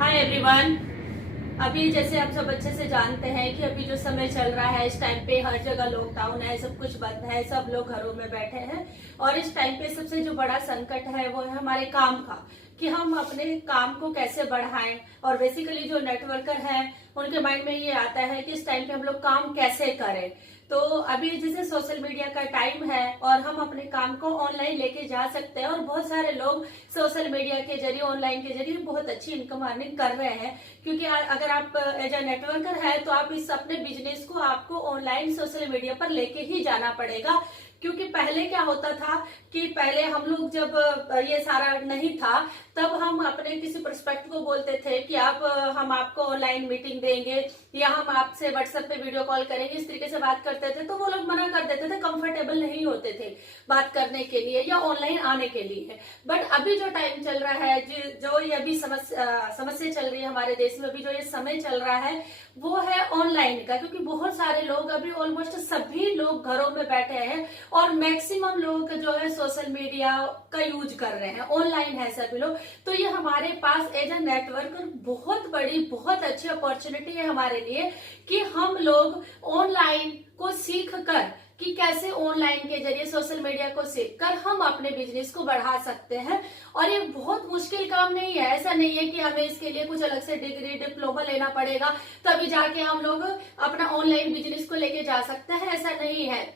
Hi everyone. अभी जैसे आप सब अच्छे से जानते हैं कि अभी जो समय चल रहा है, इस टाइम पे हर जगह लॉकडाउन है, सब कुछ बंद है, सब लोग घरों में बैठे हैं। और इस टाइम पे सबसे जो बड़ा संकट है वो है हमारे काम का, कि हम अपने काम को कैसे बढ़ाएं। और बेसिकली जो नेटवर्कर है उनके माइंड में ये आता है कि इस टाइम पे हम लोग काम कैसे करें। तो अभी जैसे सोशल मीडिया का टाइम है और हम अपने काम को ऑनलाइन लेके जा सकते हैं, और बहुत सारे लोग सोशल मीडिया के जरिए, ऑनलाइन के जरिए बहुत अच्छी इनकम अर्निंग कर रहे हैं। क्योंकि अगर आप एज ए नेटवर्कर है तो आप इस अपने बिजनेस को आपको ऑनलाइन सोशल मीडिया पर लेके ही जाना पड़ेगा। क्योंकि पहले क्या होता था कि पहले हम लोग जब ये सारा नहीं था तब हम अपने किसी प्रोस्पेक्ट को बोलते थे कि हम आपको ऑनलाइन मीटिंग देंगे या हम आपसे व्हाट्सएप पे वीडियो कॉल करेंगे, इस तरीके से बात करते थे। तो वो लोग मना कर देते थे, कंफर्टेबल नहीं होते थे बात करने के लिए या ऑनलाइन आने के लिए। बट अभी जो टाइम चल रहा है, जो ये अभी समस्या चल रही है हमारे देश में, अभी जो ये समय चल रहा है वो है ऑनलाइन का। क्योंकि बहुत सारे लोग, अभी ऑलमोस्ट सभी लोग घरों में बैठे हैं और मैक्सिमम लोग जो है सोशल मीडिया का यूज कर रहे हैं, ऑनलाइन है सभी लोग। तो ये हमारे पास एज ए नेटवर्कर बहुत बड़ी, बहुत अच्छी अपॉर्चुनिटी है हमारे लिए कि हम लोग ऑनलाइन को सीख कर, कि कैसे ऑनलाइन के जरिए सोशल मीडिया को सीख कर हम अपने बिजनेस को बढ़ा सकते हैं। और ये बहुत मुश्किल काम नहीं है। ऐसा नहीं है कि हमें इसके लिए कुछ अलग से डिग्री, डिप्लोमा लेना पड़ेगा तभी जाके हम लोग अपना ऑनलाइन बिजनेस को लेके जा सकते हैं, ऐसा नहीं है।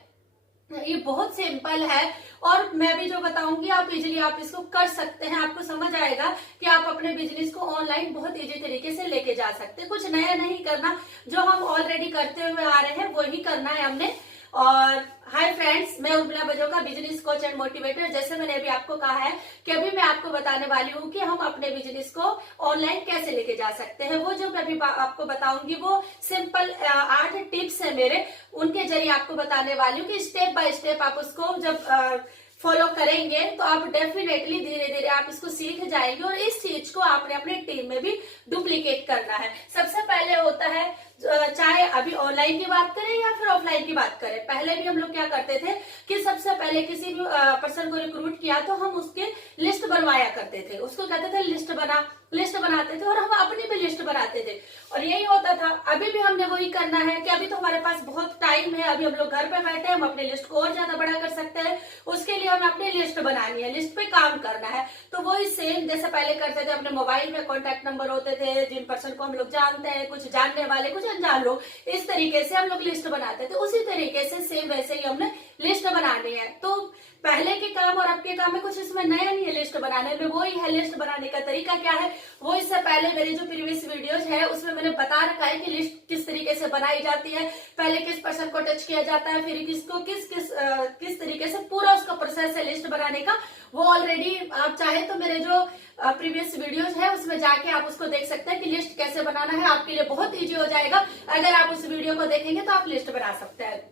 ये बहुत सिंपल है और मैं भी जो बताऊंगी आप इजीली आप इसको कर सकते हैं। आपको समझ आएगा कि आप अपने बिजनेस को ऑनलाइन बहुत इजी तरीके से लेके जा सकते हैं। कुछ नया नहीं करना, जो हम ऑलरेडी करते हुए आ रहे हैं वही करना है हमने। और हाय फ्रेंड्स, मैं Urmila Bajoka, business coach and motivator. जैसे मैंने अभी आपको कहा है कि अभी मैं आपको बताने वाली हूँ कि हम अपने बिजनेस को ऑनलाइन कैसे लेके जा सकते हैं। वो जो मैं अभी आपको बताऊंगी वो सिंपल 8 टिप्स है मेरे, उनके जरिए आपको बताने वाली हूँ कि स्टेप बाय स्टेप आप उसको जब फॉलो करेंगे तो आप डेफिनेटली धीरे धीरे आप इसको सीख जाएंगे। और इस चीज को आपने अपनी टीम में भी डुप्लीकेट करना है। सबसे पहले होता है, चाहे अभी ऑनलाइन की बात करें या फिर ऑफलाइन की बात करें, पहले भी हम लोग क्या करते थे कि सबसे पहले किसी भी पर्सन को रिक्रूट किया तो हम उसके लिस्ट बनवाया करते थे। उसको कहते थे लिस्ट बनाते थे और हम अपनी भी लिस्ट बनाते थे। और यही होता था। अभी भी हमने वही करना है कि अभी तो हमारे पास बहुत टाइम है, अभी हम लोग घर पे बैठे हैं, हम अपनी लिस्ट को और ज्यादा बड़ा कर सकते हैं। उसके लिए हमें अपनी लिस्ट बनानी है, लिस्ट पे काम करना है। तो वही सेम जैसे पहले करते थे, अपने मोबाइल में कॉन्टेक्ट नंबर होते थे जिन पर्सन को हम लोग जानते हैं, कुछ जानने वाले, कुछ अनजान लोग, इस तरीके से हम लोग लिस्ट बनाते थे। उसी तरीके से सेम वैसे ही हमने लिस्ट बनानी है। तो पहले के काम और अब के काम में कुछ इसमें नया नहीं है लिस्ट बनाने में, वही है। लिस्ट बनाने का तरीका क्या है वो इससे पहले मेरी जो प्रीवियस वीडियोस है उसमें मैंने बता रखा है कि लिस्ट किस तरीके से बनाई जाती है, पहले किस पर्सन को टच किया जाता है, फिर किसको किस तरीके से पूरा उसका प्रोसेस है लिस्ट बनाने का। वो ऑलरेडी आप चाहे तो मेरे जो प्रीवियस वीडियोस है उसमें जाके आप उसको देख सकते हैं कि लिस्ट कैसे बनाना है। आपके लिए बहुत इजी हो जाएगा। अगर आप उस वीडियो को देखेंगे तो आप लिस्ट बना सकते हैं।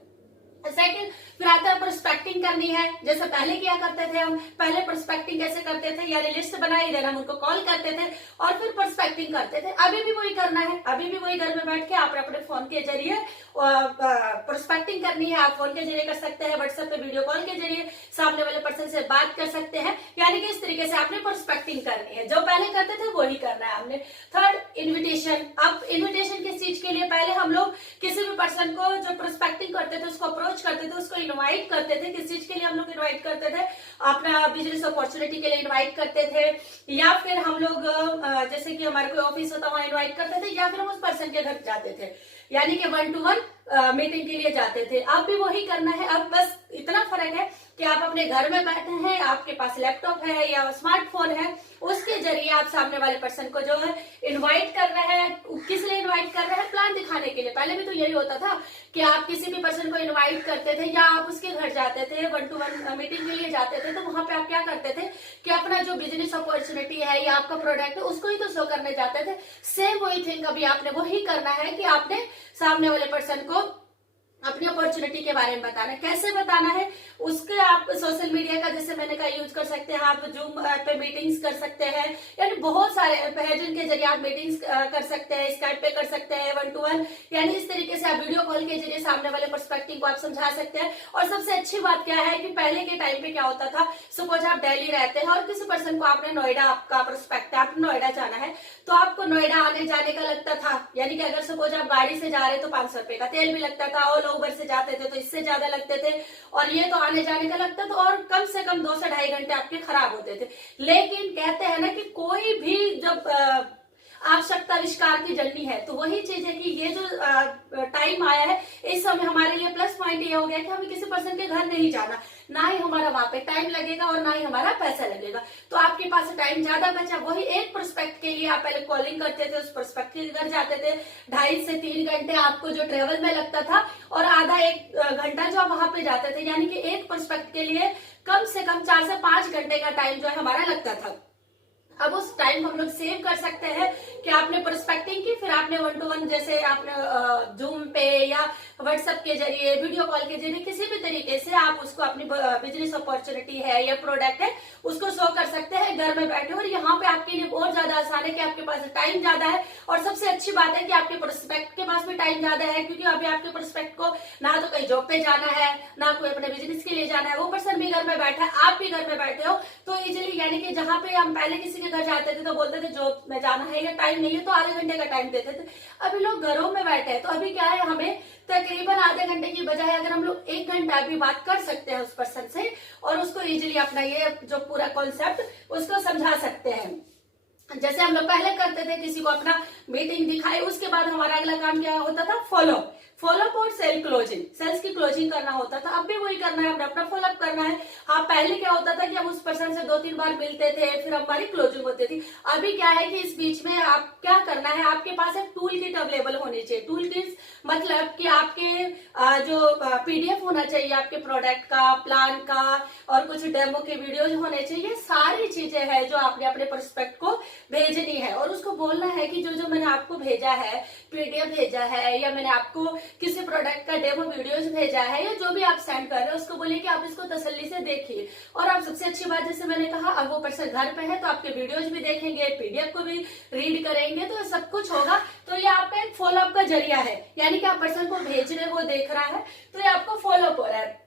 सेकंड, फिर आता है प्रोस्पेक्टिंग करनी है। जैसे पहले क्या करते थे, हम पहले प्रोस्पेक्टिंग कैसे करते थे, यानी लिस्ट बनाई, देन हम उनको कॉल करते थे और फिर प्रोस्पेक्टिंग करते थे। अभी भी वही करना है। अभी भी वही घर में बैठ के आप अपने फोन के जरिए प्रोस्पेक्टिंग करनी है। आप फोन के जरिए कर सकते हैं, व्हाट्सएप पे वीडियो कॉल के जरिए सामने वाले पर्सन से बात कर सकते हैं। यानी कि इस तरीके से आपने प्रोस्पेक्टिंग करनी है। जो पहले करते थे वही करना है हमने। Third, invitation. अब इन्विटेशन किस चीज के लिए, पहले हम लोग किसी भी पर्सन को जो प्रोस्पेक्टिंग करते थे उसको अप्रोच करते थे, उसको इनवाइट करते थे। किस चीज के लिए हम लोग इनवाइट करते थे, अपना बिजनेस अपॉर्चुनिटी के लिए इनवाइट करते थे, या फिर हम लोग जैसे कि हमारे कोई ऑफिस होता वहां इनवाइट करते थे, या फिर हम उस पर्सन के घर जाते थे, यानी कि 1-to-1 मीटिंग के लिए जाते थे। अब भी वही करना है। अब बस इतना फर्क है कि आप अपने घर में बैठे हैं, आपके पास लैपटॉप है या स्मार्टफोन है, उसके जरिए आप सामने वाले पर्सन को जो है इनवाइट कर रहे हैं। किस लिए इनवाइट कर रहे हैं, प्लान दिखाने के लिए। पहले भी तो यही होता था कि आप किसी भी पर्सन को इनवाइट करते थे या आप उसके घर जाते थे, 1-to-1 मीटिंग के लिए जाते थे, तो वहां पे आप क्या करते थे कि अपना जो बिजनेस अपॉर्चुनिटी है या आपका प्रोडक्ट है उसको ही तो शो करने जाते थे। सेम वही थिंग अभी आपने वही करना है कि आपने सामने वाले पर्सन को अपनी अपॉर्चुनिटी के बारे में बताना है। कैसे बताना है, उसके आप सोशल मीडिया का, जैसे मैंने कहा, यूज कर सकते हैं। आप जूम पे मीटिंग्स कर सकते हैं, यानी बहुत सारे ऐप है जिनके जरिए आप मीटिंग्स कर सकते हैं। स्काइप पे कर सकते हैं 1-to-1, यानी इस तरीके से आप वीडियो कॉल के जरिए सामने वाले पर्सपेक्टिव को आप समझा सकते हैं। और सबसे अच्छी बात क्या है कि पहले के टाइम पे क्या होता था, सपोज आप दिल्ली रहते हैं और किसी पर्सन को आपने नोएडा, आपका पर्सपेक्टिव आपने नोएडा जाना है, तो आपको आपको नोएडा आने जाने का लगता था, यानी कि अगर सपोज आप गाड़ी से जा रहे तो 500 रुपए का तेल भी लगता था, और उबर से जाते थे तो इससे ज्यादा लगते थे, और ये तो आने जाने का लगता था, और कम से कम 2 से ढाई घंटे आपके खराब होते थे। लेकिन कहते हैं ना कि कोई भी जब आवश्यकता आविष्कार की जर्नी है, तो वही चीज है कि ये जो टाइम आया है, इस समय हमारे लिए प्लस पॉइंट ये हो गया कि हमें किसी पर्सन के घर नहीं जाना, ना ही हमारा वहां पे टाइम लगेगा और ना ही हमारा पैसा लगेगा। तो आपके पास टाइम ज्यादा बचा। वही एक प्रोस्पेक्ट के लिए आप पहले कॉलिंग करते थे, उस प्रोस्पेक्ट के घर जाते थे, 2.5 से 3 घंटे आपको जो ट्रेवल में लगता था, और आधा 1 घंटा जो आप वहां पे जाते थे, यानी कि एक प्रोस्पेक्ट के लिए कम से कम 4 से 5 घंटे का टाइम जो है हमारा लगता था। अब उस टाइम हम लोग सेव कर सकते हैं कि आपने प्रोस्पेक्टिंग की, फिर आपने 1 to 1 जैसे आपने जूम पे या व्हाट्सएप के जरिए, वीडियो कॉल के जरिए, किसी भी तरीके से आप उसको अपनी बिजनेस अपॉर्चुनिटी है या प्रोडक्ट है उसको शो कर सकते हैं घर में बैठे। और यहाँ पे आपके लिए और ज्यादा आसान है कि आपके पास टाइम ज्यादा है, और सबसे अच्छी बात है कि आपके प्रोस्पेक्ट के पास भी टाइम ज्यादा है, क्योंकि अभी आपके प्रोस्पेक्ट को ना तो कहीं जॉब पे जाना है, ना कोई अपने बिजनेस के लिए जाना है, वो पर्सन भी घर में बैठा है, आप भी घर में बैठे हो, तो इजिली, यानी कि जहां पे हम पहले किसी के घर जाते थे तो बोलते थे जॉब में जाना है या टाइम नहीं है, तो आधे घंटे का टाइम देते थे। अभी लोग घरों में बैठे हैं, तो अभी क्या है, हमें तकरीबन आधे घंटे की बजाय अगर हम लोग 1 घंटा भी बात कर सकते हैं उस पर्सन से, और उसको इजिली अपना ये जो पूरा कॉन्सेप्ट उसको समझा सकते हैं। जैसे हम लोग पहले करते थे, किसी को अपना मीटिंग दिखाए, उसके बाद हमारा अगला काम क्या होता था, फॉलो अप और सेल क्लोजिंग, सेल्स की क्लोजिंग करना होता था। अब भी वही करना है, हमने अपना फॉलो अप करना है। हाँ, पहले क्या होता था कि हम उस पर्सन से 2-3 बार मिलते थे, फिर हमारी क्लोजिंग होती थी। अभी क्या है कि इस बीच में आप क्या करना है, आपके पास एक टूल किट अवेलेबल होनी चाहिए। टूल किट मतलब कि आपके जो पीडीएफ होना चाहिए आपके प्रोडक्ट का, प्लान का, और कुछ डेमो के वीडियोज होने चाहिए। सारी चीजें हैं जो आपने अपने प्रोस्पेक्ट को भेजनी है, और उसको बोलना है कि जो मैंने आपको भेजा है, पीडीएफ भेजा है, या मैंने आपको किसी प्रोडक्ट का डेमो वीडियोज भेजा है, या जो भी आप सेंड कर रहे हैं, उसको बोलिए कि आप इसको तसल्ली से देखिए। और आप सबसे अच्छी बात, जैसे मैंने कहा, अब वो पर्सन घर पे है तो आपके वीडियोज भी देखेंगे, पीडीएफ को भी रीड करेंगे, तो सब कुछ होगा। तो ये आपका एक फॉलो अप का जरिया है, यानी कि आप पर्सन को भेज रहे, वो देख रहा है, तो ये आपको फॉलो अप हो रहा है।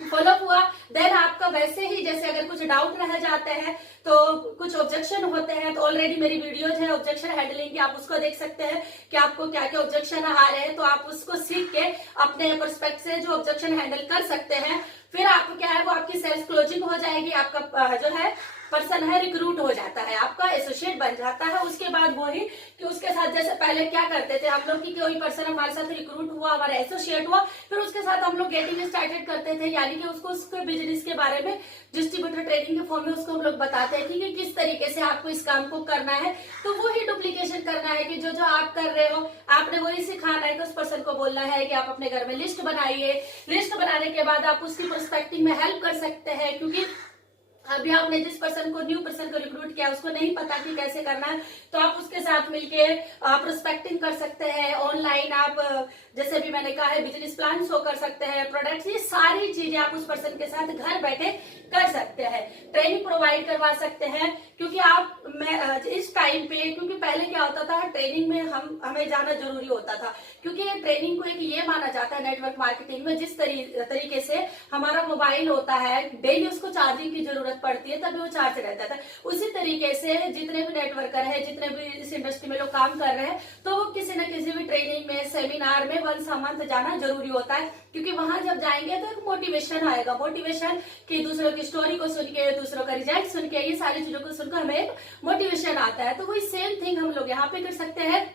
फॉलो अप हुआ, देन आपका वैसे ही जैसे अगर कुछ डाउट रह जाते हैं, तो कुछ ऑब्जेक्शन होते हैं, तो ऑलरेडी मेरी वीडियोज है ऑब्जेक्शन हैंडलिंग की, आप उसको देख सकते हैं कि आपको क्या क्या ऑब्जेक्शन आ रहे हैं, तो आप उसको सीख के अपने पर्सपेक्ट से जो ऑब्जेक्शन हैंडल कर सकते हैं। फिर आपको क्या है, वो आपकी सेल्स क्लोजिंग हो जाएगी, आपका जो है पर्सन है रिक्रूट हो जाता है, आपका एसोसिएट बन जाता है। उसके बाद वही कि उसके साथ जैसे पहले क्या करते थे हम लोग कि कोई पर्सन हमारे साथ रिक्रूट हुआ, हमारा एसोसिएट हुआ, फिर उसके साथ हम लोग गेटिंग स्टार्टेड करते थे, यानी कि उसको उसके बिजनेस के बारे में डिस्ट्रीब्यूटर ट्रेनिंग के फॉर्म में उसको हम लोग बताते हैं कि किस तरीके से आपको इस काम को करना है। तो वही डुप्लीकेशन करना है कि जो आप कर रहे हो, आपने वही सिखाना है कि उस पर्सन को बोलना है कि आप अपने घर में लिस्ट बनाइए। लिस्ट बनाने के बाद आप उसकी प्रोस्पेक्टिंग में हेल्प कर सकते हैं, क्योंकि अभी आपने जिस पर्सन को, न्यू पर्सन को रिक्रूट किया, उसको नहीं पता कि कैसे करना है, तो आप उसके साथ मिलके प्रोस्पेक्टिंग कर सकते हैं। ऑनलाइन आप जैसे भी मैंने कहा है, बिजनेस प्लान शो कर सकते हैं, प्रोडक्ट्स, ये सारी चीजें आप उस पर्सन के साथ घर बैठे कर सकते हैं। ट्रेनिंग प्रोवाइड करवा सकते हैं, क्योंकि आप इस टाइम पे, क्योंकि पहले क्या होता था, ट्रेनिंग में हमें जाना जरूरी होता था, क्योंकि ट्रेनिंग को एक ये माना जाता है नेटवर्क मार्केटिंग में, जिस तरीके से हमारा मोबाइल होता है, डेली उसको चार्जिंग की जरूरत पड़ती है, तभी वो चार्ज रहता था। उसी तरीके से जितने भी नेटवर्कर है, जितने भी इस इंडस्ट्री में लोग काम कर रहे हैं, तो वो किसी न किसी भी ट्रेनिंग में, सेमिनार में वंस अ मंथ जाना जरूरी होता है, क्योंकि वहां जब जाएंगे तो एक मोटिवेशन आएगा। मोटिवेशन कि दूसरों की स्टोरी को सुन के, दूसरों का रिजल्ट सुन के, ये सारी चीजों को सुनकर हमें एक मोटिवेशन आता है। तो वही सेम थिंग हम लोग यहाँ पे कर सकते हैं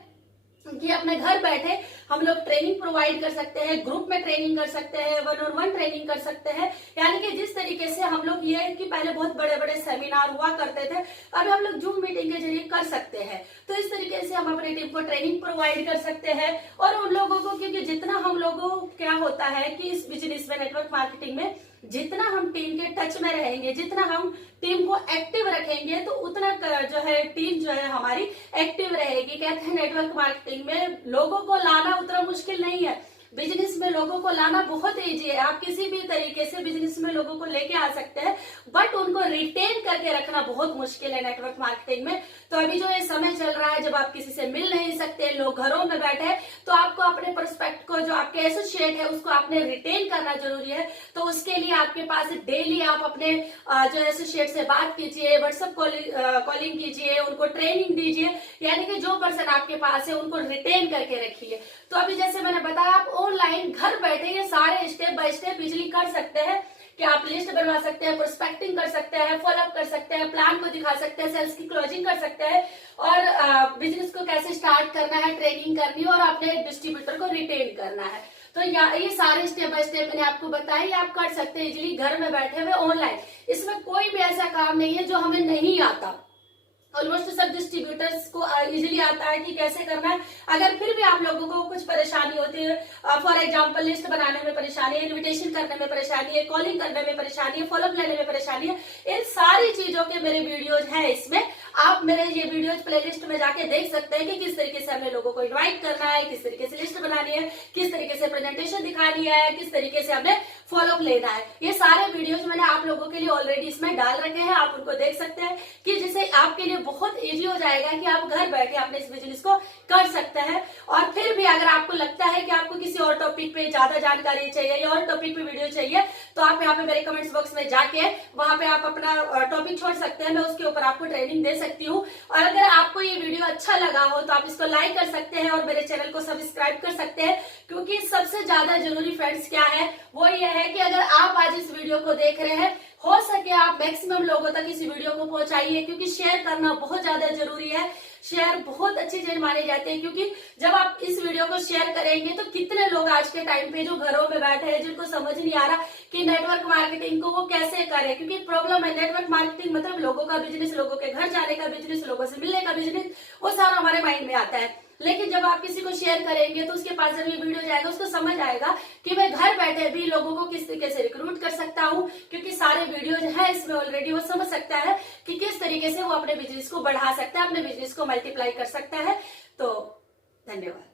कि अपने घर बैठे हम लोग ट्रेनिंग प्रोवाइड कर सकते हैं, ग्रुप में ट्रेनिंग कर सकते हैं, 1-on-1 ट्रेनिंग कर सकते हैं। यानी कि जिस तरीके से हम लोग, ये कि पहले बहुत बड़े बड़े सेमिनार हुआ करते थे, अब हम लोग जूम मीटिंग के जरिए कर सकते हैं। तो इस तरीके से हम अपनी टीम को ट्रेनिंग प्रोवाइड कर सकते हैं। और उन लोगों को, क्योंकि जितना हम लोगों क्या होता है कि इस बिजनेस में, नेटवर्क मार्केटिंग में, जितना हम टीम के टच में रहेंगे, जितना हम टीम को एक्टिव रखेंगे, तो उतना जो है टीम जो है हमारी एक्टिव रहेगी। कहते हैं नेटवर्क मार्केटिंग में लोगों को लाना उतना मुश्किल नहीं है, बिजनेस में लोगों को लाना बहुत इजी है। आप किसी भी तरीके से बिजनेस में लोगों को लेके आ सकते हैं, बट उनको रिटेन करके रखना बहुत मुश्किल है नेटवर्क मार्केटिंग में। तो अभी जो ये समय चल रहा है, जब आप किसी से मिल नहीं सकते, लोग घरों में बैठे हैं, तो तो आपको अपने प्रोस्पेक्ट को, जो आपके एसोसिएट है, उसको आपने रिटेन करना जरूरी है। तो उसके लिए आपके पास डेली आप अपने जो एसोसिएट से बात कीजिए, व्हाट्सएप कॉलिंग कीजिए, उनको ट्रेनिंग दीजिए, यानी कि जो पर्सन आपके पास है उनको रिटेन करके रखिए। तो अभी जैसे मैंने बताया, आप ऑनलाइन घर बैठे ये सारे स्टेप बाय स्टेप इजिली कर सकते हैं कि आप लिस्ट बनवा सकते हैं, प्रोस्पेक्टिंग कर सकते हैं, फॉलोअप कर सकते हैं, प्लान को दिखा सकते हैं, सेल्स की क्लोजिंग कर सकते हैं, और बिजनेस को कैसे स्टार्ट करना है, ट्रेनिंग करनी है, और अपने डिस्ट्रीब्यूटर को रिटेन करना है। तो ये सारे स्टेप बाय स्टेप मैंने आपको बताई, आप कर सकते हैं इजिली घर में बैठे हुए ऑनलाइन। इसमें कोई भी ऐसा काम नहीं है जो हमें नहीं आता। ऑलमोस्ट सब डिस्ट्रीब्यूटर्स को इजीली आता है कि कैसे करना है। अगर फिर भी आप लोगों को कुछ परेशानी होती है, फॉर एग्जांपल लिस्ट बनाने में परेशानी है, इनविटेशन करने में परेशानी है, कॉलिंग करने में परेशानी है, फॉलोअप लेने में परेशानी है, इन सारी चीजों के मेरे वीडियोज हैं। इसमें आप मेरे ये वीडियोज प्लेलिस्ट में जाके देख सकते हैं कि किस तरीके से हमें लोगों को इन्वाइट करना है, किस तरीके से लिस्ट बनानी है, किस तरीके से प्रेजेंटेशन दिखानी है, किस तरीके से हमें फॉलोअप लेना है। ये सारे वीडियोज मैंने आप लोगों के लिए ऑलरेडी इसमें डाल रखे हैं, आप उनको देख सकते हैं, कि जिससे आपके लिए बहुत इजी हो जाएगा कि आप घर बैठे अपने इस बिजनेस को कर सकते हैं। और फिर भी अगर आपको लगता है कि आपको किसी और टॉपिक पे ज्यादा जानकारी चाहिए या और टॉपिक पे वीडियो चाहिए, तो आप यहाँ पे मेरे कमेंट्स बॉक्स में जाके वहां पे आप अपना टॉपिक छोड़ सकते हैं, मैं उसके ऊपर आपको ट्रेनिंग दे सकती हूँ। और अगर आपको ये वीडियो अच्छा लगा हो तो आप इसको लाइक कर सकते हैं और मेरे चैनल को सब्सक्राइब कर सकते हैं, क्योंकि सबसे ज्यादा जरूरी फ्रेंड्स क्या है, वो ये है कि अगर आप आज इस वीडियो को देख रहे हैं, हो सके आप मैक्सिमम लोगों तक इस वीडियो को पहुंचाइए, क्योंकि शेयर करना बहुत ज्यादा जरूरी है। शेयर बहुत अच्छी चीज माने जाते हैं, क्योंकि जब आप इस वीडियो को शेयर करेंगे तो कितने लोग आज के टाइम पे जो घरों में बैठे हैं, जिनको समझ नहीं आ रहा कि नेटवर्क मार्केटिंग को वो कैसे करें, क्योंकि प्रॉब्लम है नेटवर्क मार्केटिंग मतलब लोगों का बिजनेस, लोगों के घर जाने का बिजनेस, लोगों से मिलने का बिजनेस, वो सारा हमारे माइंड में आता है। लेकिन जब आप किसी को शेयर करेंगे तो उसके पास जब ये वीडियो जाएगा, उसको समझ आएगा कि मैं घर बैठे भी लोगों को किस तरीके से रिक्रूट कर सकता हूँ, क्योंकि सारे वीडियोज हैं इसमें ऑलरेडी, वो समझ सकता है कि किस तरीके से वो अपने बिजनेस को बढ़ा सकता है, अपने बिजनेस को मल्टीप्लाई कर सकता है। तो धन्यवाद।